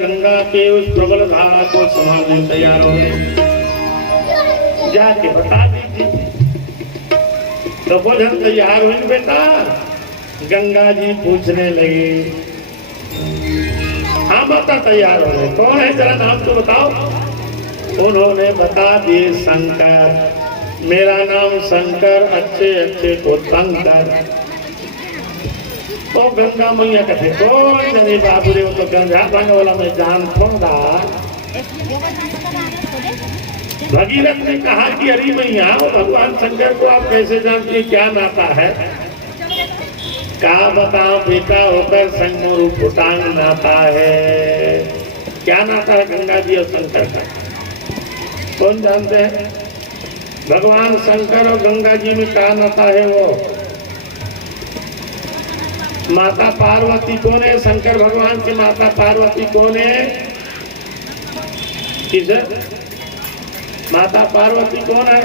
गंगा के उस प्रबल धारा को संभालने तैयार हो गए। जाके बता दीजिए। तो बोझन तैयार हुई बेटा। गंगा जी पूछने लगी, हाँ माता तैयार हो गए, कौन है जरा नाम तो बताओ। उन्होंने बता दिए, शंकर, मेरा नाम शंकर, अच्छे अच्छे को शंकर। तो गंगा मैया कहते कौन जने बाबू रे, वो तो गंगा भांग वाला मैं जान थोड़ा। भगीरथ ने कहा कि अरे मैया वो भगवान शंकर को आप कैसे जानते, क्या नाता है। कहा बताओ बेटा, होकर संगमोर भूटान नाता है। क्या नाता है गंगा जी और शंकर का, कौन जानते हैं। भगवान शंकर और गंगा जी में क्या नाता है। वो माता पार्वती कौन है, शंकर भगवान की माता पार्वती कौन है, किसे माता पार्वती कौन है।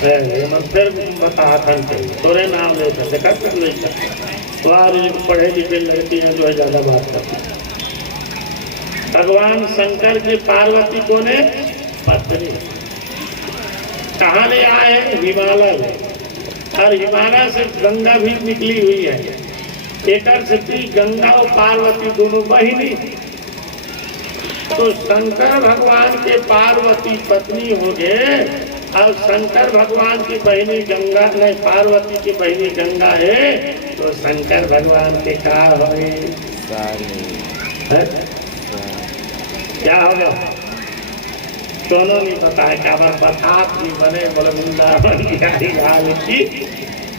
फिर बता थोड़े नाम लेते देखा कर लेते पढ़े लिखे लड़की हैं जो है ज्यादा बात करती। भगवान शंकर की पार्वती कौन है, पत्नी। कहाँ ले आए, हिमालय, और हिमालय से गंगा भी निकली हुई है। एक स्थिति गंगा और पार्वती दोनों बहिनी। तो शंकर भगवान के पार्वती पत्नी हो गए, और शंकर भगवान की बहिनी गंगा नहीं, पार्वती की बहिनी गंगा है, तो शंकर भगवान के क्या होए, क्या होगा दोनों नहीं पता है। क्या बतात भी बने बोले वृंदावन की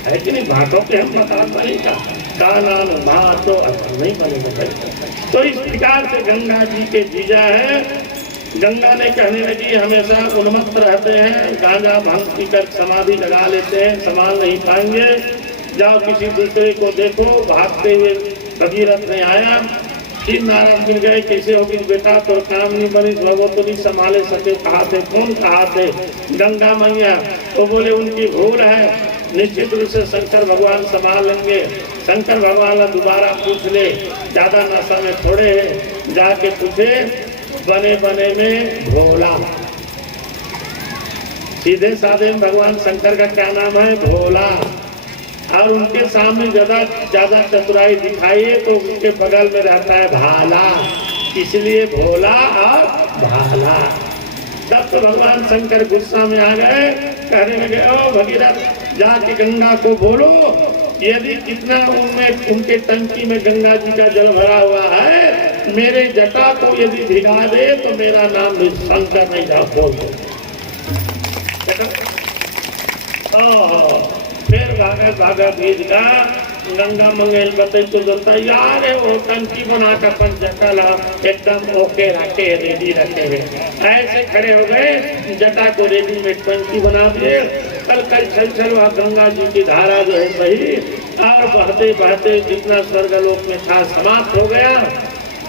है कि नहीं, भाटों पे हम बता बनेगा का नाम भाटो नहीं बनेगा। तो इस प्रकार से गंगा जी के जीजा है। गंगा ने कहने लगी हमेशा उन्मत्त रहते हैं, गांजा भांग पीकर समाधि लगा लेते हैं, संभाल नहीं पाएंगे, जाओ किसी दूसरे को देखो। भागते हुए भगीरथ ने आया, फिर नारायण मिल गए, कैसे होगी बेटा, तो काम नहीं बनी, वो तो नहीं संभाले सके। कहा थे, कौन कहा थे, गंगा मैया। तो बोले उनकी भूल है, निश्चित रूप से शंकर भगवान संभाल लेंगे। शंकर भगवान दोबारा पूछ ले, ज्यादा नशा में थोड़े है। जाके पूछे बने बने में भोला, सीधे साधे भगवान शंकर का क्या नाम है, भोला। और उनके सामने ज्यादा चतुराई दिखाइए तो उनके बगल में रहता है भाला, इसलिए भोला और भाला। तब तो भगवान शंकर गुस्सा में आ गए, कहने लगे ओ भगीरथ जाके गंगा को बोलो, यदि कितना उनमें उनके टंकी में गंगा जी का जल भरा हुआ है, मेरे जटा को यदि भिगा दे तो मेरा नाम शंकर नहीं जा बोल दो। फिर भागा बीज का गंगा मंगेल बताई तो तैयार है, वो टंकी बना कर अपन जटा ला एकदम ओके रखे, रेडी रखे हुए ऐसे खड़े हो गए, जटा को रेडी में टंकी बना दिए। कल छल वहाँ गंगा जी की धारा जो है सही, और बहते बहते जितना स्वर्गलोक में था समाप्त हो गया।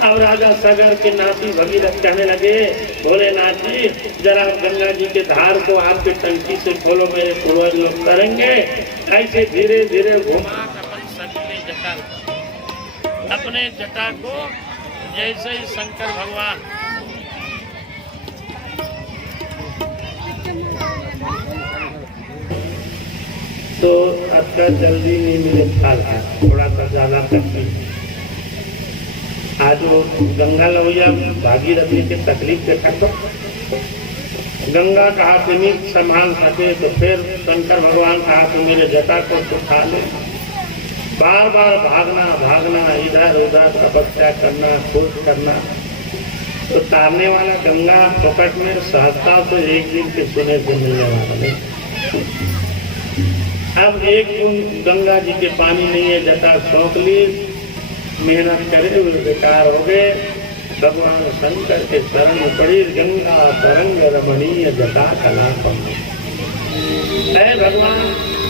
अब राजा सागर के नाती भगीरथ कहने लगे, भोलेनाथ जी जरा गंगा जी के धार को आपके टंकी से खोलो, मेरे पूर्वज लोग करेंगे। ऐसे धीरे धीरे घुमा अपने जटा को, जैसे ही शंकर भगवान तो आपका जल्दी नहीं मिले था, थोड़ा सा ज्यादा तकलीफ। आज वो गंगा लवैया भागीरथी की तकलीफ के तक गंगा कहा कि नहीं संभाल सके, तो फिर शंकर भगवान कहा कि मेरे जटा को उठा ले। बार बार भागना इधर उधर तपस्या करना, खोज करना। तो तारने वाला गंगा पकड़ में सहजता तो एक दिन के सुने से मिलने वाला नहीं। अब एक बूंद गंगा जी के पानी नहीं है, जटा सौंप ली, मेहनत करे हुए बेकार हो गए। भगवान शंकर के शरण पड़ी, गंगा तरंग रमणीय जटा कलापम। ऐ भगवान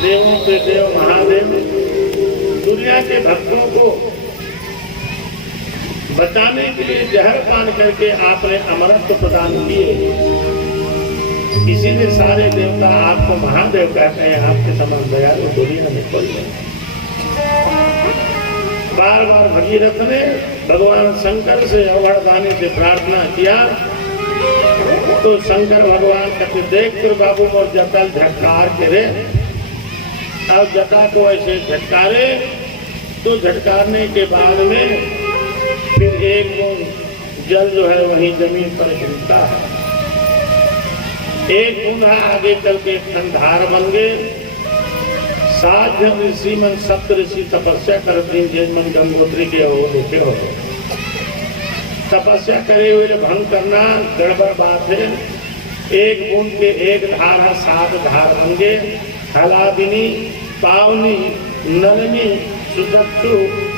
देवों के देव महादेव, दुनिया के भक्तों को बचाने के लिए जहर पान करके आपने अमरत्व प्रदान किए, इसीलिए सारे देवता आपको महादेव कहते हैं। आपके समान दयालु दुनिया में कोई नहीं। बार बार भगीरथ ने भगवान शंकर से अवरदानी से प्रार्थना किया तो शंकर भगवान कहते देख कर बाबू और जटा झटकार करे। अब जटा को ऐसे झटकारे तो झटकारने के बाद में फिर एक बूंद जल जो है वहीं जमीन पर गिरता है। एक बूंद आगे चल के खंडार बन गए। 7 जन ऋषि मन सप्त ऋषि तपस्या करते जिन मन गंगोत्री के हो देखे हो तपस्या करे हुए भंग करना गड़बड़ बात है। एक बूंद के एक धारा 7 धार होंगे। हलादिनी, पावनी, नलनी, सुदक्षु,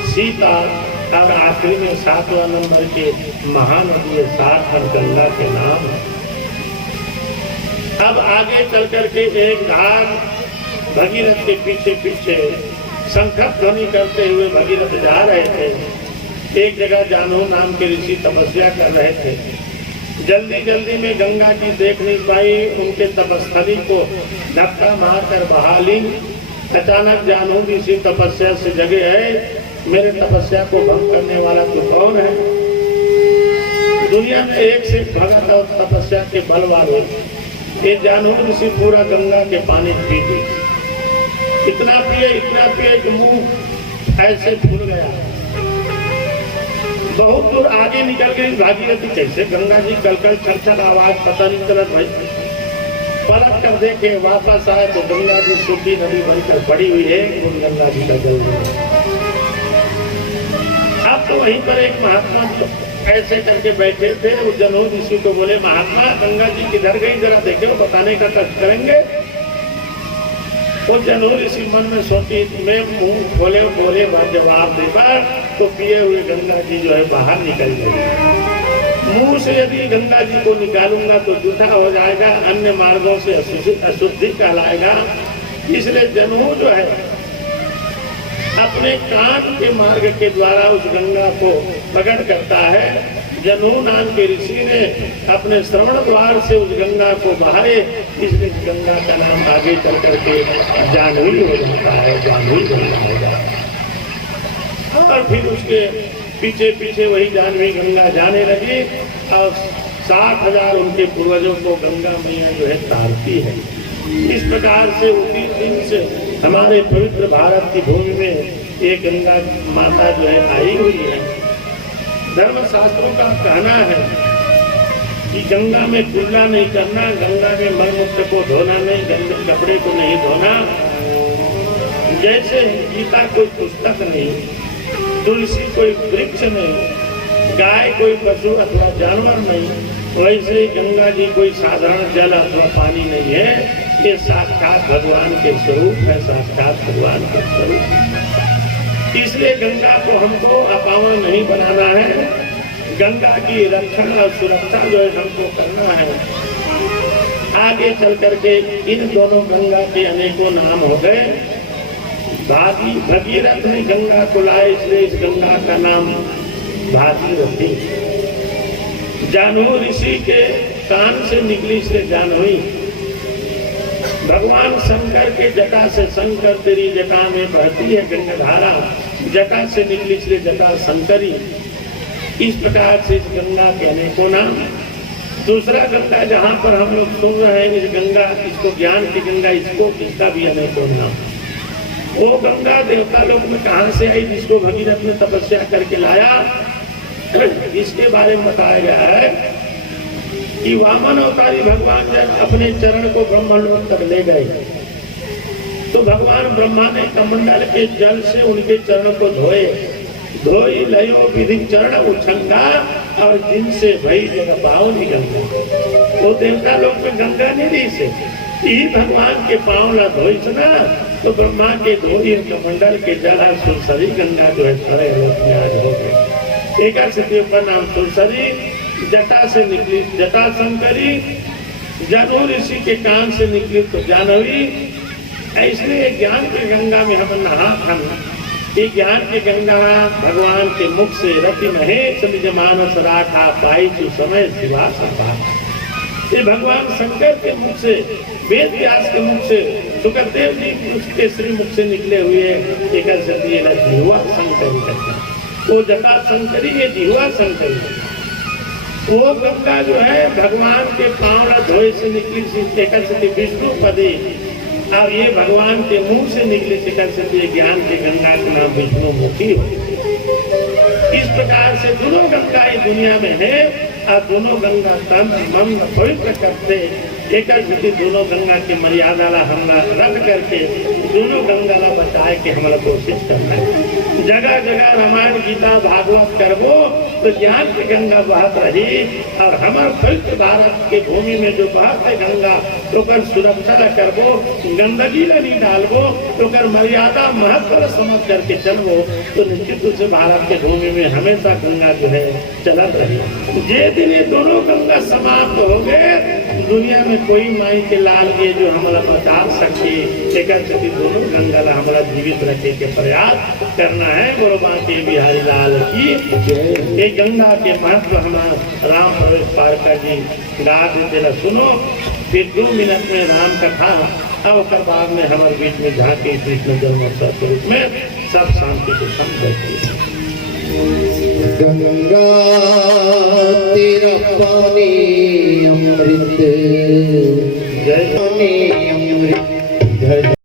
सीता और आखिरी में 7वां नंबर के महानदी 7 गंगा के नाम। अब आगे चल करके एक धार भगीरथ के पीछे पीछे शंखक ध्वनि करते हुए भगीरथ जा रहे थे। एक जगह जानू नाम के ऋषि तपस्या कर रहे थे। जल्दी जल्दी में गंगा जी देख नहीं पाई, उनके तपस्थली को धक्का मारकर बहा ली। अचानक जानू ऋषि तपस्या से जगे है, मेरे तपस्या को भंग करने वाला तो कौन है? दुनिया में एक से भगत और तपस्या के बल वाले ये जानू ऋषि पूरा गंगा के पानी पी गए। इतना पिए कि मुंह ऐसे फूल गया। बहुत दूर आगे निकल गई भागीरथी। कैसे गंगा जी कलकल छलछल आवाज पता नहीं चलत भाई। पलट कर देखे वापस आए तो गंगा जी सूखी नदी बनकर पड़ी हुई है। उन गंगा जी का जल अब तो वहीं पर एक महात्मा ऐसे करके बैठे थे। उस जनू ऋषि को बोले महात्मा गंगा जी किधर गई जरा देखे, बताने का कष्ट करेंगे। वो जनू ऋषि मन में सोची मैं मुंह खोले बोले जवाब दे पार तो पिए हुए गंगा जी जो है बाहर निकल गई। मुंह से यदि गंगा जी को निकालूंगा तो जूठा हो जाएगा, अन्य मार्गों से अशुद्धि कहलाएगा। इसलिए जनू जो है अपने कान के मार्ग के द्वारा उस गंगा को प्रकट करता है। जनू नाम के ऋषि ने अपने श्रवण द्वार से उस गंगा को बहारे, इसलिए गंगा का नाम आगे चल करके जानवी हो जाता है। जानवी गंगा हो जाता है और फिर उसके पीछे पीछे वही जानवी गंगा जाने लगी और 60,000 उनके पूर्वजों को गंगा मैया जो है तारती है। इस प्रकार से उसी दिन से हमारे पवित्र भारत की भूमि में एक गंगा माता जो है आई हुई है। धर्म शास्त्रों का कहना है कि गंगा में कुल्ला नहीं करना, गंगा में मलमूत्र को धोना नहीं, गंदे कपड़े को नहीं धोना। जैसे गीता कोई पुस्तक नहीं, तुलसी कोई वृक्ष नहीं, गाय कोई पशु अथवा जानवर नहीं, वैसे गंगा जी कोई साधारण जल अथवा पानी नहीं है। ये साक्षात भगवान के स्वरूप है, साक्षात भगवान के स्वरूप। इसलिए गंगा को हमको अपावन नहीं बनाना है। गंगा की रक्षण और सुरक्षा जो है हमको करना है। आगे चल करके इन दोनों गंगा के अनेकों नाम हो गए। भगीरथ ने गंगा को लाए, इसलिए इस गंगा का नाम भागीरथी। जानू ऋषि के कान से निकली इसलिए जानवी। भगवान शंकर के जटा से, शंकर तेरी जटा में बहती है गंगाधारा, जटा से निकली इसलिए जटा शंकरी। इस प्रकार से इस गंगा के अनेकों नाम। दूसरा गंगा जहाँ पर हम लोग सुन रहे हैं, इस गंगा, इसको ज्ञान की गंगा, इसको इसका भी अनेकों नाम। वो गंगा देवता लोक में कहाँ से आई जिसको भगीरथ ने तपस्या करके लाया, इसके बारे में बताया गया है कि वामन अवतारी भगवान जब अपने चरण को ब्रह्मलोक तक ले गए तो भगवान ब्रह्मा ने कमंडल के जल से उनके चरण को धोए। धोई लयो विधि चरण उछंगा और जिनसे भई जगह पाओ गंगा। वो देवता लोक में गंगा नहीं से ही भगवान के पाँव न धोई सुना तो ब्रह्मा के धोई कमंडल के जल सुरसरी गंगा जो है सारे लोक में आज हो गए। एक का नाम सुरसरी, जटा से निकली जटा शंकरी, जानू ऋषि के कान से निकली तो जानवी। इसलिए ज्ञान की गंगा में हम नहा खन। ये ज्ञान की गंगा भगवान के मुख से रति महेश निज मानस राखा पाई तू समय शिवा सभा। ये भगवान शंकर के मुख से, वेद व्यास के मुख से, सुखदेव जी के श्री मुख से निकले हुए एक हुआ शंकर। वो जटा शंकरी, ये जिह्वा शंकरी। वो गंगा जो है भगवान के पांव धोए से निकली सी विष्णु पदे, अब ये भगवान के मुंह से निकली शिखर से ज्ञान की गंगा का नाम विष्णु मुखी हो। इस प्रकार से दोनों गंगा इस दुनिया में है, और दोनों गंगा तन मन पवित्र करते एक दोनों गंगा की मर्यादा ला हमला रख करके दोनों गंगा ला बचाए के हमारा कोशिश करना है। जगह जगह रामायण गीता भागवत करबो तो ज्ञान की गंगा बहत रही, और हमारे पवित्र भारत के भूमि में जो बहते गंगा तो कर सुरक्षा ला करबो, गंदगी ला नहीं डालबो, तो कर मर्यादा महत्व समझ करके चलबो, तो निश्चित रूप से भारत के भूमि में हमेशा गंगा जो है चलत रही। जे दिन ये दोनों गंगा समाप्त हो गए, दुनिया में कोई माई के लाल ये जो हमारा बता सके, एक दोनों गंगा ला हमारा जीवित रखे के प्रयास करना है। बोलो बांके बिहारी लाल की ये गंगा के महत्व हमारा राम प्रवेश पारकर जी गा देते ना, सुनो फिर 2 मिनट में राम कथा, अब बाद में हमारे बीच में झांकी कृष्ण जन्मोत्सव स्वरूप में सब शांति को समझ। गंगा तेरा पानी अमृत, जय पानी अमृत।